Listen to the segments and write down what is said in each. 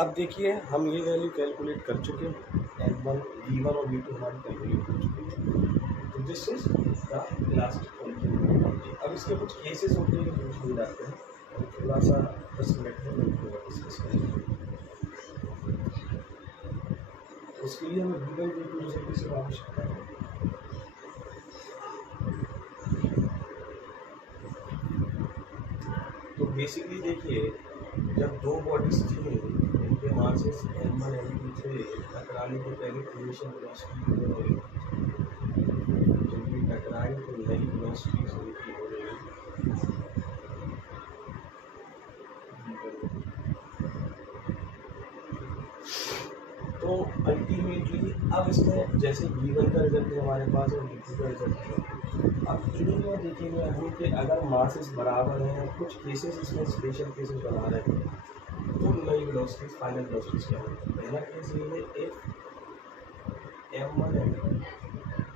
अब देखिए हम ये वैल्यू कैलकुलेट कर चुके हैं, M1 V1 और V2 हमारी कैलकुलेट कर चुके हैं। तो this is the elastic continuity. अब इसके कुछ केसेस होते हैं जो पूछ लिए जाते हैं, और थोड़ा सा 10 मिनट में मैं डिस्कस करेंगे। उसके लिए हमें V1 V2 रिजल्ट की आवश्यकता है। तो बेसिकली देखिए, जब दो बॉडीज थी इनके मासेस M1 M2 थे, टकराने के पहले इनिशियल वेलोसिटी हो रही थी। जब ये टकराई तो नई वेलोसिटी उनकी हो रही। तो अल्टीमेटली अब इसमें जैसे V1 का रिजल्ट है हमारे पास और V2 का रिजल्ट है। अब इन्हीं में देखेंगे हम कि अगर मासेस बराबर हैं, कुछ केसेस इसमें स्पेशल केसेस बना रहे हैं, तो नई वेलोसिटीज फाइनल वेलोसिटीज क्या होगी। पहला केस ये है इफ M1 M2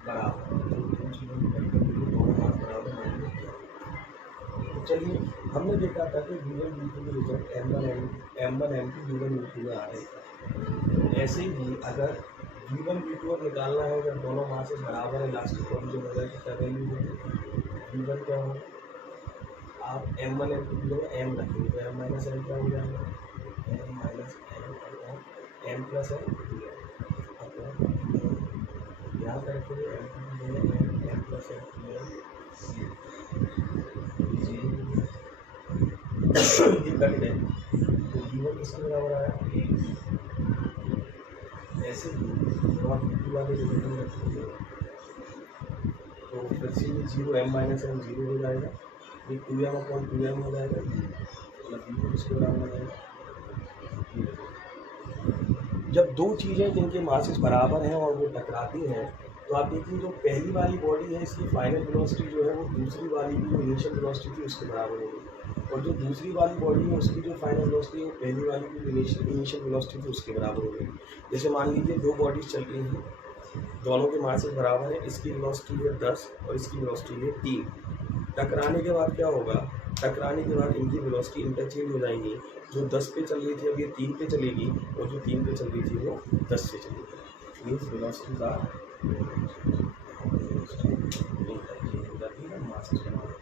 बराबर, दोनों मास बराबर होंगे। तो चलिए, हमने देखा था कि V1 V2 के result M1 M2 V1 V2 में आ रहे थे। ऐसे ही अगर V1 V2 अब निकालना है, जब दोनों मासेस बराबर है, इलास्टिक कोएफिशिएंट हो जाए तो क्या वैल्यू होगी। V1 क्या होगा, आप M1 M2 की जगह M रखेंगे तो M माइनस M क्या हो जाएगा, M minus M plus M यहाँ पर रखेंगे M2 की जगह M प्लस M ये कट गए। तो V1 किसके बराबर आया, ऐसे ही नॉट V2 वाले रिजल्ट में रखेंगे तो फिर से ये 0 M माइनस M 0 हो जाएगा, ये 2M अपॉन 2M हो जाएगा, मतलब V2 किसके बराबर हो जाएगा। जब दो चीज़ें जिनके मासेस बराबर हैं और वो टकराती हैं, तो आप देखिए जो पहली वाली बॉडी है इसकी फाइनल वेलोसिटी जो है वो दूसरी वाली की जो इनिशियल वेलोसिटी थी उसके बराबर होगी, और जो दूसरी वाली बॉडी है उसकी जो फाइनल वेलोसिटी है वो पहली वाली की इनिशियल वेलोसिटी थी उसके बराबर होगी। जैसे मान लीजिए दो बॉडीज चल रही हैं, दोनों के मासेस बराबर हैं, इसकी वेलोसिटी है 10 और इसकी वेलोसिटी है 3। टकराने के बाद क्या होगा, टकराने के बाद इनकी वेलोसिटी इंटरचेंज हो जाएंगी। जो 10 पे चल रही थी अब ये 3 पे चलेगी, और जो 3 पे चल रही थी वो 10 से चलेगी। मीन्स वेलोसिटीज आर इंटरचेंज हो जाती है, मासेस बराबर।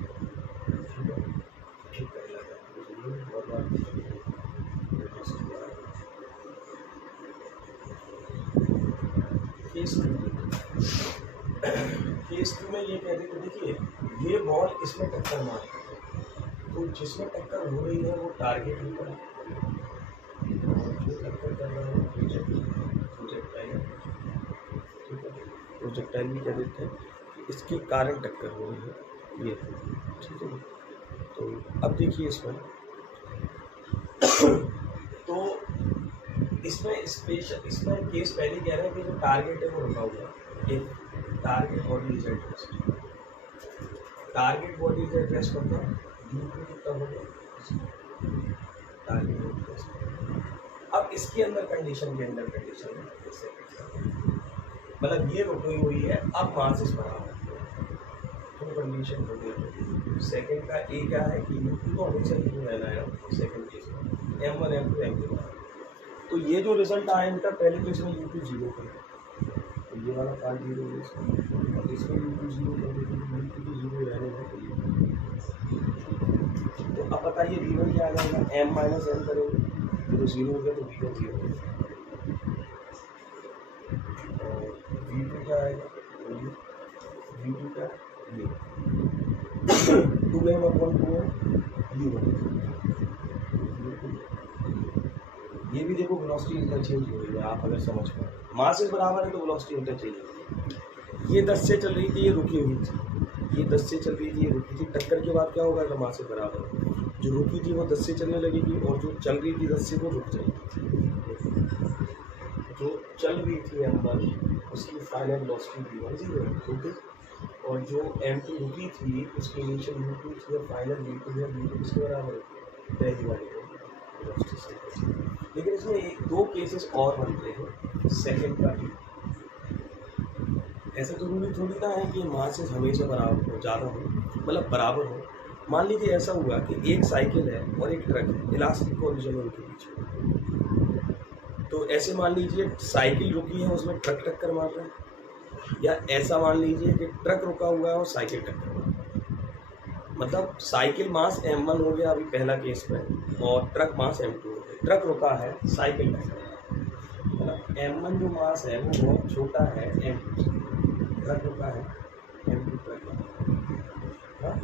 केस 2 में ये कहते थे, देखिए ये बॉल इसमें टक्कर मार, तो जिसमें टक्कर हो रही है वो टारगेट होता है, जो टक्कर कर रहा है प्रोजेक्टाइल, ठीक है, प्रोजेक्टाइल भी कह देते हैं, इसके कारण टक्कर हो रही है ये, ठीक है। तो अब देखिए इसमें तो इसमें केस पहले कह रहे हैं कि जो टारगेट है वो रुका हुआ है, target body is at rest, target body is at rest मतलब V2 कितना हो गया, टारगेट बॉडी रेस्ट। अब इसके अंदर कंडीशन के अंदर कंडीशन मतलब ये रुकी हुई है, अब मासेस बराबर तो कंडीशन हो गई। सेकंड का ए क्या है कि U2 तो हमेशा नहीं रहना है सेकंड केस में, M1 M2 M2। तो ये जो रिजल्ट आया इनका पहले तो इसमें U2 0 कर, तो ये वाला पार्ट 0 है इसमें, और इसमें U2 0 कर देते हैं, U2 तो 0 रहने हैं। तो अब बताइए V1 क्या आ जाएगा, M माइनस M करेंगे तो 0 हो गया, तो V1 0 हो गया, और V2 क्या आएगा, V2 क्या ये 2M अपॉन 2M U1। ये भी देखो वेलोसिटी इंटरचेंज हो रही है, आप अगर समझ पाए, मासेस बराबर है तो वेलोसिटी इंटरचेंज हो रही है। ये 10 से चल रही थी, ये रुकी हुई थी, ये 10 से चल रही थी, ये रुकी थी। टक्कर के बाद क्या होगा, अगर मासेस बराबर, जो रुकी थी वो 10 से चलने लगेगी, और जो चल रही थी 10 से वो रुक जाएगी। जो चल रही थी M1 उसकी फाइनल वेलोसिटी V1 0 है, और जो M2 रुकी थी उसकी इनिशियल U2 थी और फाइनल V2 है, V2 किसके बराबर है, पहली वाली को। लेकिन इसमें दो केसेस और बनते हैं सेकंड का भी। ऐसा जरूरी थोड़ी ना है कि मासेस हमेशा बराबर हो, ज़्यादा हो, मतलब बराबर हो। मान लीजिए ऐसा हुआ कि एक साइकिल है और एक ट्रक है, इलास्टिक कोलिजन है उनके बीच में, तो ऐसे मान लीजिए साइकिल रुकी है, उसमें ट्रक टक्कर मार रहा है, या ऐसा मान लीजिए कि ट्रक रुका हुआ है और साइकिल टक्कर मार रहा है। मतलब साइकिल मास m1 हो गया अभी पहला केस में, और ट्रक मास m2 हो गया। ट्रक रुका है, साइकिल टक्कर मार रहा है, मतलब m1 जो मास है वो बहुत छोटा है m2 से, ट्रक रुका है m2 ट्रक मार। हाँ,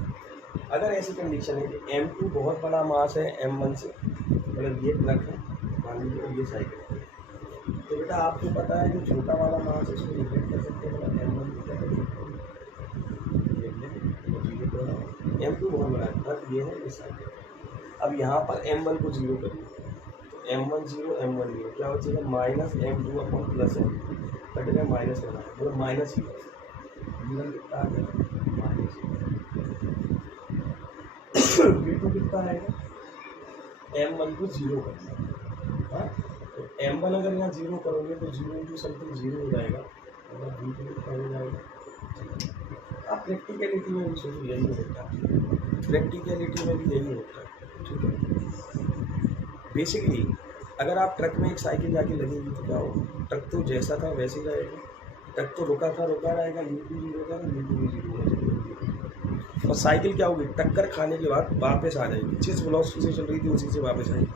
अगर ऐसी कंडीशन है कि m2 बहुत बड़ा मास है m1 से, मतलब ये ट्रक है मान लीजिए और ये साइकिल है, तो बेटा आपको पता है जो छोटा वाला मास है उसको निगलेक्ट कर सकते हैं, मतलब m1 को क्या कर सकते हैं, m2 बहुत बड़ा है, ट्रक ये है, ये साइकिल है। अब यहाँ पर m1 को 0 करिए, तो m1 0 m1 0 क्या हो जाएगा, minus m2 upon plus m, cut गया माइनस बना, मतलब माइनस ही v1 कितना आ गया माइनस, v2 कितना आएगा, m1 को 0 करना। हाँ, तो m1 अगर यहाँ 0 करोगे तो 0 इंटू समथिंग 0 हो जाएगा, मतलब v2 कितना हो जाएगा। आप प्रैक्टिकलिटी में भी सोचो यही होता है, प्रैक्टिकलिटी में भी यही होता है, ठीक है। बेसिकली अगर आप ट्रक में एक साइकिल जाके लगेगी तो क्या होगा, ट्रक तो जैसा था वैसे ही रहेगा, ट्रक तो रुका था रुका रहेगा, u2 0 था u2 भी 0 हो जाएगा, और साइकिल क्या होगी, टक्कर खाने के बाद वापस आ जाएगी, जिस वेलोसिटी से चल रही थी उसी से वापस आएगी।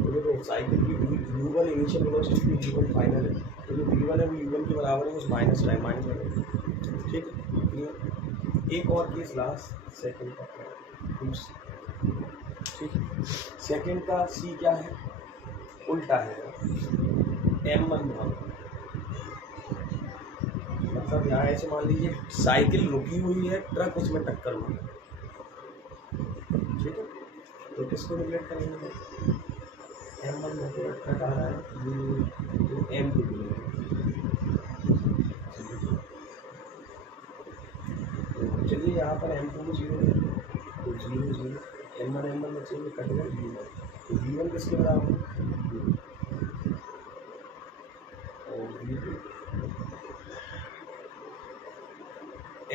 तो देखो साइकिल की u1 इनिशियल वेलोसिटी थी, u1 फाइनल है, तो जो v1 है वो u1 के बराबर है, उस माइनस टाइम माइनस रहेगा, ठीक है। एक और केस लास्ट सेकंड का, ठीक है। सेकंड का सी क्या है, उल्टा है, m1 बहुत, मतलब यहाँ ऐसे मान लीजिए साइकिल रुकी हुई है, ट्रक उसमें टक्कर मारा, ठीक है। तो किसको निगलेक्ट करेंगे, m1 होकर ट्रक आ रहा है, तो m2 को तो चलिए यहाँ पर m2 को 0 है, तो 0 0 m1 बचेंगे, कट गया v1, तो v1 किसके बराबर और v2,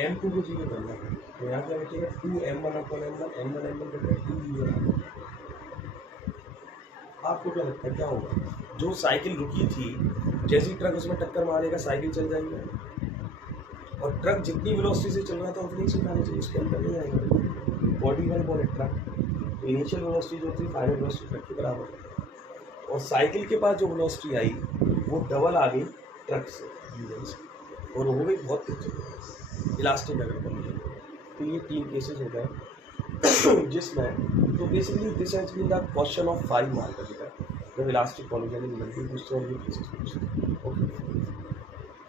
m2 को 0 करना है, तो यहाँ क्या बचेगा 2m1 अपॉन m1 बचेगा 2v1। आपको क्या लगता है क्या होगा, जो साइकिल रुकी थी जैसे ही ट्रक उसमें टक्कर मारेगा साइकिल चल जाएगी, और ट्रक जितनी वेलोसिटी से चल रहा था उतनी से खानी चाहिए, उसके अंदर नहीं आएगा। बॉडी वन बोले ट्रक, तो इनिशियल वेलोसिटी जो थी फाइनल वेलोसिटी ट्रक के बराबर है, और साइकिल के पास जो वेलोसिटी आई वो डबल आ गई ट्रक से, और हो गई बहुत तेज इलास्टिक अगर बन। तो ये 3 केसेस हो गए जिसमें, तो basically this has been the question of 5 mark का, जब इलास्टिक पॉलीगोन पूछते हैं, ये केसेस पूछते हैं। ओके।